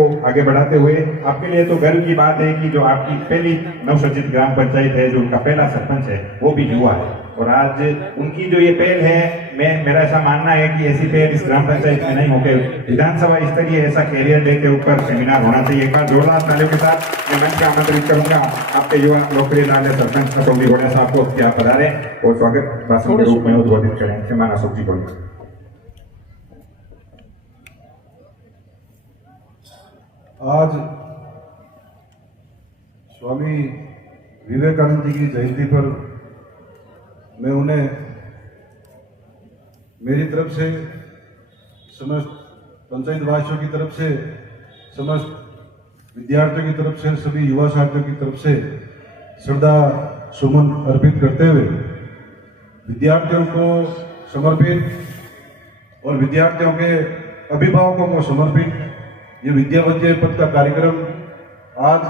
को आगे बढ़ाते हुए आपके लिए तो गर्व की बात है कि जो आपकी पहली नवसर्जित ग्राम पंचायत है, जो उनका पहला सरपंच है वो भी युवा है। और आज उनकी जो ये पहल है, मेरा ऐसा मानना है कि ऐसी पहल इस ग्राम पंचायत में नहीं होकर विधानसभा स्तरीय ऐसा कैरियर डे के ऊपर सेमिनार होना चाहिए। एक बार जोरदार तालियों के साथ मैं मंच पे आमंत्रित करूंगा आपके युवा लोकप्रिय नाले सरपंच कसौली घोड़ा साहब को कि आप पधारे और स्वागत भाषण के रूप में उद्बोधित करें। श्रीमान अशोक जी बोलिए। आज स्वामी विवेकानंद जी की जयंती पर मैं उन्हें मेरी तरफ से, समस्त पंचायत वासियों की तरफ से, समस्त विद्यार्थियों की तरफ से, सभी युवा साथियों की तरफ से श्रद्धा सुमन अर्पित करते हुए विद्यार्थियों को समर्पित और विद्यार्थियों के अभिभावकों को समर्पित ये विद्या वंदे पद का कार्यक्रम आज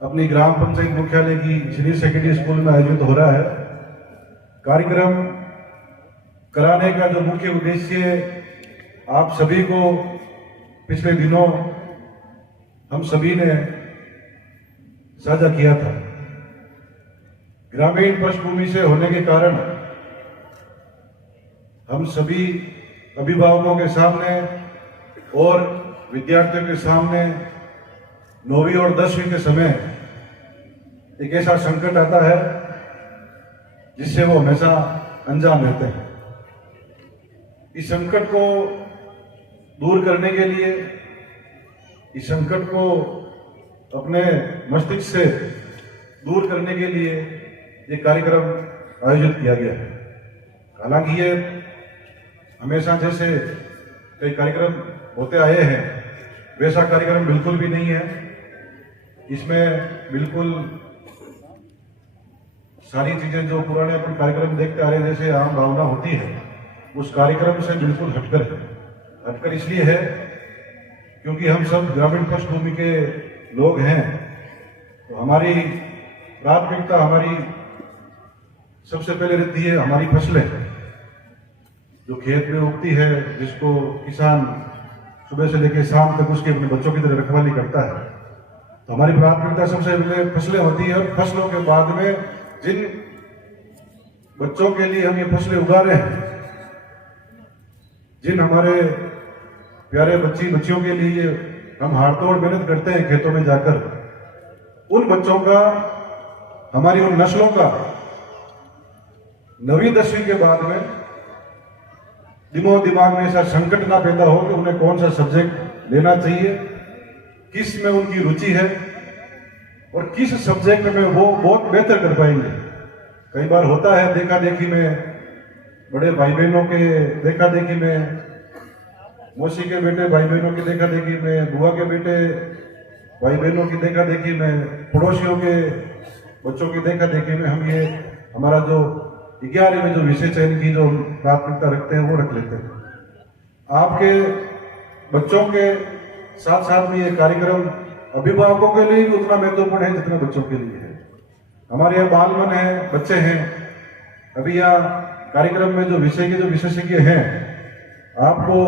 अपनी ग्राम पंचायत मुख्यालय की सीनियर सेकेंडरी स्कूल में आयोजित हो रहा है। कार्यक्रम कराने का जो मुख्य उद्देश्य आप सभी को पिछले दिनों हम सभी ने साझा किया था। ग्रामीण पृष्ठभूमि से होने के कारण हम सभी अभिभावकों के सामने और विद्यार्थियों के सामने 9वीं और 10वीं के समय एक ऐसा संकट आता है जिससे वो हमेशा अनजान रहते हैं। इस संकट को दूर करने के लिए, इस संकट को अपने मस्तिष्क से दूर करने के लिए ये कार्यक्रम आयोजित किया गया है। हालांकि ये हमेशा जैसे कई कार्यक्रम होते आए हैं वैसा कार्यक्रम बिल्कुल भी नहीं है। इसमें बिल्कुल सारी चीजें जो पुराने अपन कार्यक्रम देखते आ रहे हैं, जैसे आम भावना होती है, उस कार्यक्रम से बिल्कुल हटकर है। हटकर इसलिए है क्योंकि हम सब ग्रामीण पृष्ठभूमि के लोग हैं, तो हमारी प्राथमिकता, हमारी सबसे पहले रहती है हमारी फसलें जो खेत में उगती है, जिसको किसान सुबह से लेकर शाम तक उसके अपने बच्चों की तरह रखवाली करता है। तो हमारी प्राथमिकता सबसे पहले फसलें होती है। और फसलों के बाद में जिन बच्चों के लिए हम ये फसलें उगा रहे हैं, जिन हमारे प्यारे बच्चियों के लिए हम हाड़तोड़ मेहनत करते हैं खेतों में जाकर, उन बच्चों का, हमारी उन नस्लों का 9वीं 10वीं के बाद में दिमाग में ऐसा संकट ना पैदा हो कि उन्हें कौन सा सब्जेक्ट लेना चाहिए, किस में उनकी रुचि है और किस सब्जेक्ट में वो बहुत बेहतर कर पाएंगे। कई बार होता है देखा देखी में, बड़े भाई बहनों के देखा देखी में, मौसी के बेटे भाई बहनों की देखा देखी में, बुआ के बेटे भाई बहनों की देखा देखी में, पड़ोसियों के बच्चों की देखा देखी में हम ये हमारा जो 11वीं में जो विषय चयन की जो प्राथमिकता रखते हैं वो रख लेते हैं। आपके बच्चों के साथ साथ में ये कार्यक्रम अभिभावकों के लिए भी उतना महत्वपूर्ण है जितना बच्चों के लिए है। हमारे यहाँ बाल मन है, बच्चे हैं। अभी यहाँ कार्यक्रम में जो विषय के जो विशेषज्ञ हैं आपको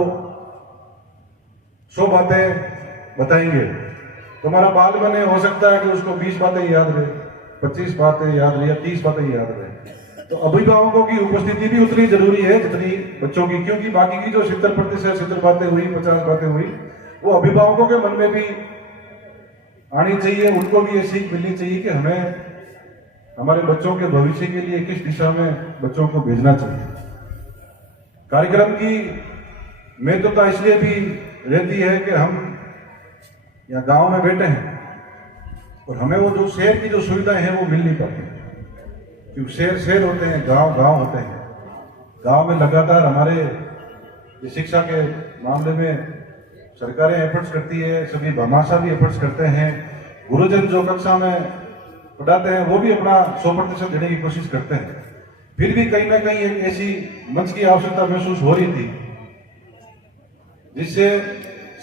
100 बातें बताएंगे। तो हमारा बाल मन है, हो सकता है कि उसको 20 बातें याद रहे, 25 बातें याद रहे या 30 बातें याद रहे। तो अभिभावकों की उपस्थिति भी उतनी जरूरी है जितनी बच्चों की, क्योंकि बाकी की जो 70% 70 बातें हुई, 50 बातें हुई, वो अभिभावकों के मन में भी आनी चाहिए। उनको भी ये सीख मिलनी चाहिए कि हमें हमारे बच्चों के भविष्य के लिए किस दिशा में बच्चों को भेजना चाहिए। कार्यक्रम की महत्वता इसलिए भी रहती है कि हम यहाँ गांव में बैठे हैं और हमें वो जो शहर की जो सुविधाएं हैं वो मिल नहीं पाती, क्योंकि शहर होते हैं, गांव होते हैं। गांव में लगातार हमारे शिक्षा के मामले में सरकारें एफर्ट्स करती है, सभी भामाशाह भी एफर्ट्स करते हैं, गुरुजन जो कक्षा में पढ़ाते हैं वो भी अपना 100% देने की कोशिश करते हैं। फिर भी कहीं ना कहीं एक ऐसी मंच की आवश्यकता महसूस हो रही थी जिससे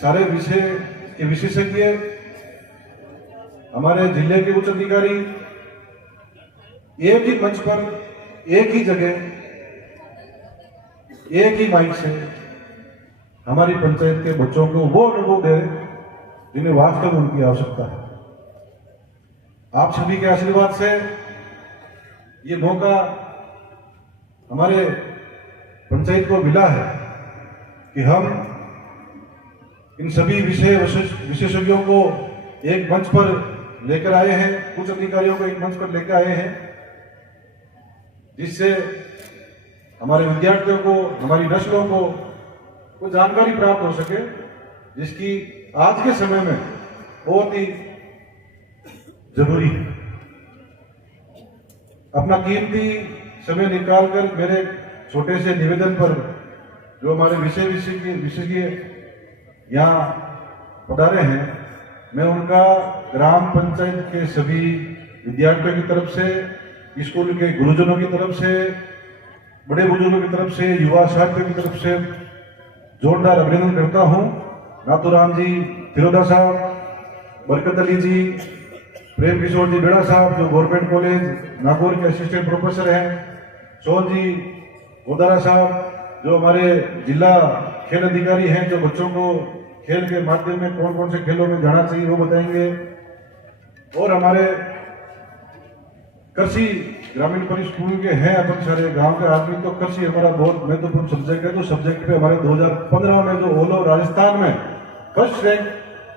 सारे विषय के विशेषज्ञ, हमारे जिले के उच्च अधिकारी एक ही मंच पर, एक ही जगह, एक ही माइक से हमारी पंचायत के बच्चों को वो अनुभव दे जिन्हें वास्तव में उनकी आवश्यकता है। आप सभी के आशीर्वाद से ये मौका हमारे पंचायत को मिला है कि हम इन सभी विशेषज्ञों को एक मंच पर लेकर आए हैं, कुछ अधिकारियों को एक मंच पर लेकर आए हैं, जिससे हमारे विद्यार्थियों को, हमारी नस्लों को जानकारी प्राप्त हो सके, जिसकी आज के समय में बहुत ही जरूरी है। अपना कीमती समय निकालकर मेरे छोटे से निवेदन पर जो हमारे विशेषज्ञ यहाँ पधारे हैं, मैं उनका ग्राम पंचायत के सभी विद्यार्थियों की तरफ से, स्कूल के गुरुजनों की तरफ से, बड़े बुजुर्गों की तरफ से, युवा साथियों की तरफ से जोरदार अभिनंदन करता हूँ। नाथूराम जी तिरोदा साहब, बरकत अली जी, प्रेम किशोर जी बेड़ा साहब जो गवर्नमेंट कॉलेज नागौर के असिस्टेंट प्रोफेसर हैं, सोहन जी गोदारा साहब जो हमारे जिला खेल अधिकारी हैं, जो बच्चों को खेल के माध्यम में कौन कौन से खेलों में जाना चाहिए वो बताएंगे, और हमारे कृषि ग्रामीण परिषद स्कूल के हैं अपन सारे गांव के आदमी, तो कृषि हमारा बहुत महत्वपूर्ण सब्जेक्ट है। तो सब्जेक्ट पे हमारे 2015 में जो ऑल ओवर राजस्थान में फर्स्ट रैंक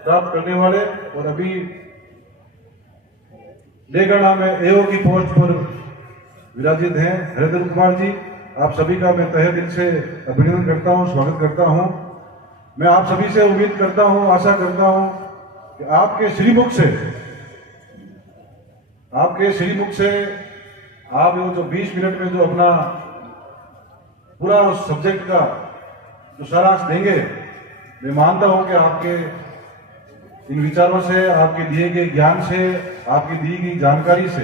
प्राप्त करने वाले और अभी लेगड़ा में एओ की पोस्ट पर विराजित हैं हरिंदर कुमार जी, आप सभी का मैं तहे दिल से अभिनंदन करता हूं, स्वागत करता हूं। मैं आप सभी से उम्मीद करता हूं, आशा करता हूं कि आपके श्रीमुख से आप जो 20 मिनट में जो अपना पूरा उस सब्जेक्ट का जो सारांश देंगे, मैं मानता हूं कि आपके इन विचारों से, आपके दिए गए ज्ञान से, आपकी दी गई जानकारी से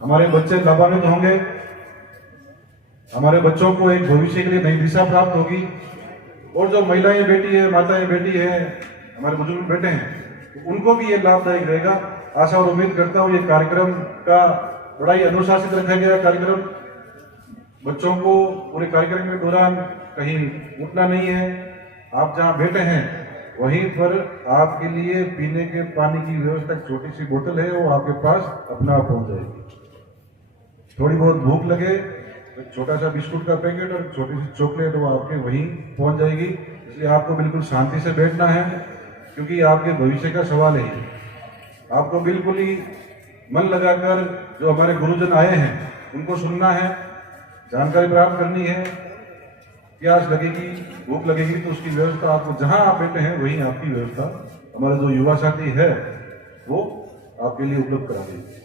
हमारे बच्चे लाभान्वित होंगे, हमारे बच्चों को एक भविष्य के लिए नई दिशा प्राप्त होगी, और जो महिलाएं बेटी है, माताएं बेटी है, हमारे बुजुर्ग बेटे हैं, उनको भी ये लाभदायक रहेगा। आशा और उम्मीद करता हूँ ये कार्यक्रम का बड़ा ही अनुशासित रखा गया कार्यक्रम, बच्चों को पूरे कार्यक्रम के दौरान कहीं उठना नहीं है, आप जहाँ बैठे हैं वहीं पर आपके लिए पीने के पानी की व्यवस्था, छोटी सी बोतल है वो आपके पास अपना आप पहुंच जाएगी। थोड़ी बहुत भूख लगे तो छोटा सा बिस्कुट का पैकेट और छोटी सी चॉकलेट वो आपके वहीं पहुंच जाएगी। इसलिए आपको बिल्कुल शांति से बैठना है, क्योंकि आपके भविष्य का सवाल है। आपको बिल्कुल ही मन लगाकर जो हमारे गुरुजन आए हैं उनको सुनना है, जानकारी प्राप्त करनी है। प्यास लगेगी, भूख लगेगी तो उसकी व्यवस्था आपको जहां आप बैठे हैं वहीं आपकी व्यवस्था हमारे जो युवा साथी है वो आपके लिए उपलब्ध करा देंगे।